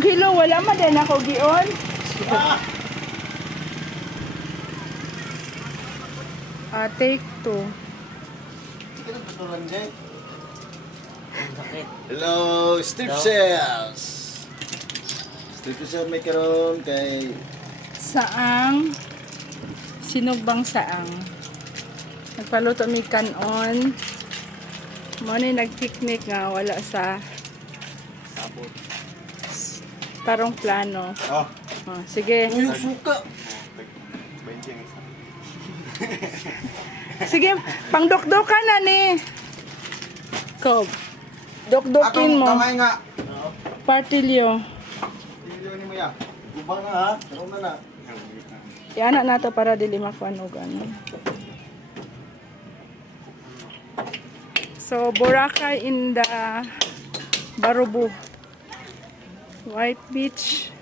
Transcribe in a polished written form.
og hilo, wala man din ako gion. Take 2. Hello, strip sales. Strip sales may karon kay Saang sinugbang saang. Nagpaluto mi kanon. Mo ni nag-picnic nga wala sa sabot. tarong plano. Oh, Sige. yung suka. Sige, pangdokdokan na ni. Kob. Dokdokin mo. Kamay nga. Partilyo. Dilo ni mo ya. Ubang na ha. Ano na. Iana nato para dili makuan og ano. So, Boracay in the Barubu. White Beach.